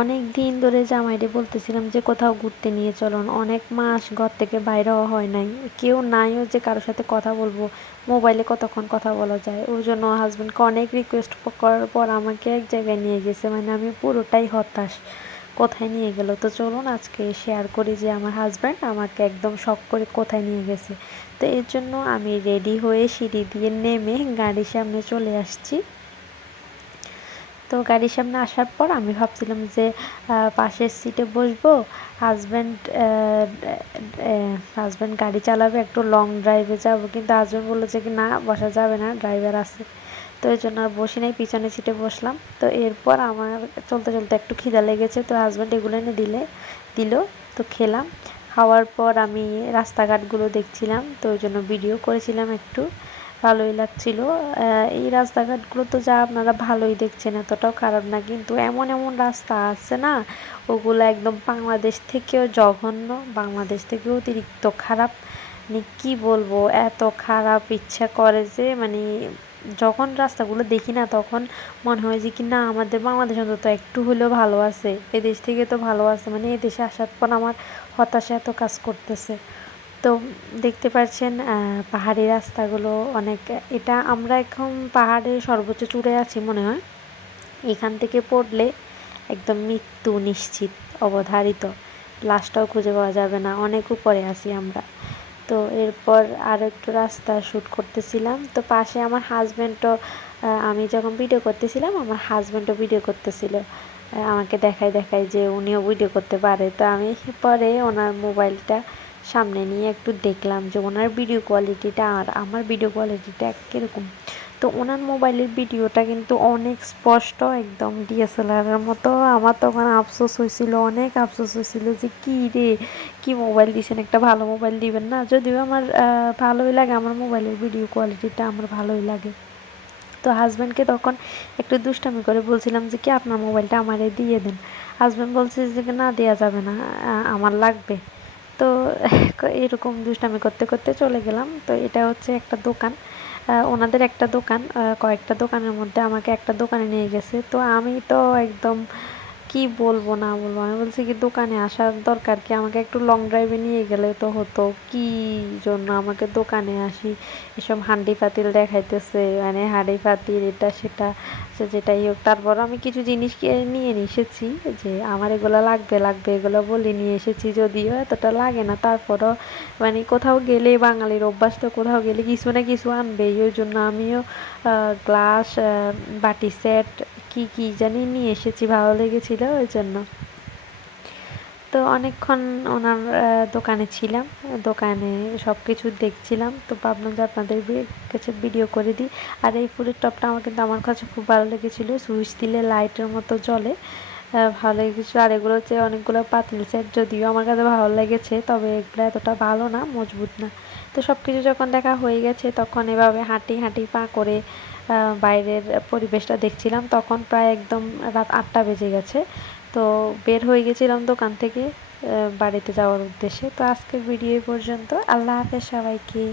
অনেক দিন ধরে জামাইরে বলতেছিলাম যে কোথাও ঘুরতে নিয়ে চলুন, অনেক মাস ঘর থেকে বাইরে হওয়া হয় নাই, কেউ নাইও যে কারোর সাথে কথা বলবো, মোবাইলে কতক্ষণ কথা বলা যায়। ওর জন্য হাজব্যান্ডকে অনেক রিকোয়েস্ট করার পর আমাকে এক জায়গায় নিয়ে গেছে, মানে আমি পুরোটাই হতাশ। কোথায় নিয়ে গেল, তো চলুন আজকে শেয়ার করি যে আমার হাজব্যান্ড আমাকে একদম শখ করে কোথায় নিয়ে গেছে। তো এর জন্য আমি রেডি হয়ে সিঁড়ি দিয়ে নেমে গাড়ির সামনে চলে আসছি। তো গাড়ির সামনে আসার পর আমি ভাবছিলাম যে পাশের সিটে বসবো, হাজব্যান্ড হাজব্যান্ড গাড়ি চালাবে, একটু লং ড্রাইভে যাব, কিন্তু হাজব্যান্ড বললো যে কি না, বসা যাবে না, ড্রাইভার আছে। তো এই জন্য আর বসি নাই, পিছনে সিটে বসলাম। তো এরপর আমার চলতে চলতে একটু খিদা লেগেছে, তো হাজব্যান্ড এগুলো এনে দিল। তো খেলাম। খাওয়ার পর আমি রাস্তাঘাটগুলো দেখছিলাম, তো ওই জন্য ভিডিও করেছিলাম একটু, ভালোই লাগছিল। এই রাস্তাঘাটগুলো তো যা আপনারা ভালোই দেখছেন, এতটাও খারাপ না, কিন্তু এমন এমন রাস্তা আছে না, ওগুলো একদম বাংলাদেশ থেকেও জঘন্য, বাংলাদেশ থেকেও অতিরিক্ত খারাপ। মানে কী বলবো, এত খারাপ, ইচ্ছা করে যে মানে যখন রাস্তাগুলো দেখি না তখন মনে হয় যে কি না, আমাদের বাংলাদেশ অন্তত একটু হলেও ভালো আছে, এদেশ থেকে তো ভালো আছে। মানে এদেশে আসার পর আমার হতাশা এত কাজ করতেছে। তো দেখতে পাচ্ছেন পাহাড়ি রাস্তাগুলো অনেক, এটা আমরা এখন পাহাড়ের সর্বোচ্চ চূড়ে আছি মনে হয়, এখান থেকে পড়লে একদম মৃত্যু নিশ্চিত, অবধারিত, লাশটাও খুঁজে পাওয়া যাবে না, অনেক উপরে আছি আমরা। তো এরপর আর একটু রাস্তা শ্যুট করতেছিলাম, তো পাশে আমার হাজব্যান্ডও, আমি যখন ভিডিও করতেছিলাম আমার হাজব্যান্ডও ভিডিও করতেছিল, আমাকে দেখাই যে উনিও ভিডিও করতে পারে। তো আমি পরে ওনার মোবাইলটা সামনে নিয়ে একটু দেখলাম যে ওনার ভিডিও কোয়ালিটিটা আর আমার ভিডিও কোয়ালিটিটা কীরকম। তো ওনার মোবাইলের ভিডিওটা কিন্তু অনেক স্পষ্ট, একদম ডিএসএলআরের মতো। আমার তখন আফসোস হয়েছিল, অনেক আফসোস হয়েছিল যে কী রে, কী মোবাইল দিয়েছেন, একটা ভালো মোবাইল দিবেন না? যদিও আমার ভালোই লাগে, আমার মোবাইলের ভিডিও কোয়ালিটিটা আমার ভালোই লাগে। তো হাজব্যান্ডকে তখন একটু দুষ্টামি করে বলছিলাম যে কি আপনার মোবাইলটা আমারে দিয়ে দেন। হাজব্যান্ড বলছে যে না, দেওয়া যাবে না, আমার লাগবে। তো এরকম দুষ্টামি করতে করতে চলে গেলাম। তো এটা হচ্ছে একটা দোকান, ওনাদের একটা দোকান, কয়েকটা দোকানের মধ্যে আমাকে একটা দোকানে নিয়ে গেছে। তো আমি তো একদম কি বলবো না বলবো, আমি বলছি কি দোকানে আসার দরকার কি, আমাকে একটু লং ড্রাইভে নিয়ে গেলে তো হতো, কি জন্য আমাকে দোকানে আসি, এসব হান্ডি পাতিল দেখাইতেছে, মানে হাঁড়ি পাতিল এটা সেটা, যেটাই হোক। তারপর আমি কিছু জিনিস নিয়ে এসেছি, যে আমার এগুলো লাগবে লাগবে এগুলো বলে নিয়ে এসেছি, যদিও এতটা লাগে না, তারপরও মানে কোথাও গেলে বাঙালির অভ্যাস তো কোথাও গেলে কিছু না কিছু আনবেই। ওই জন্য আমিও গ্লাস, বাটি সেট, কি কি জানি নিয়ে এসেছি, ভালো লেগেছিল ওই জন্য। তো অনেকক্ষণ ওনার দোকানে ছিলাম, দোকানে সব কিছু দেখছিলাম। তো ভাবলাম যে আপনাদের কাছে ভিডিও করে দিই। আর এই ফুলের টপটা আমার কিন্তু আমার কাছে খুব ভালো লেগেছিলো, সুইচ দিলে লাইটের মতো জ্বলে, ভালো লেগেছিলো। আর এগুলো হচ্ছে অনেকগুলো পাতিল সেট, যদিও আমার কাছে ভালো লেগেছে, তবে এগুলো এতটা ভালো না, মজবুত না। তো সব কিছু যখন দেখা হয়ে গেছে তখন এভাবে হাঁটি হাঁটি পা করে বাইরের পরিবেশটা দেখছিলাম। তখন প্রায় একদম রাত 8টা বেজে গেছে। তো বের হয়ে গেছিলাম দোকান থেকে বাড়িতে যাওয়ার উদ্দেশ্যে। তো আজকের ভিডিও পর্যন্ত, আল্লাহ হাফেজ সবাইকে।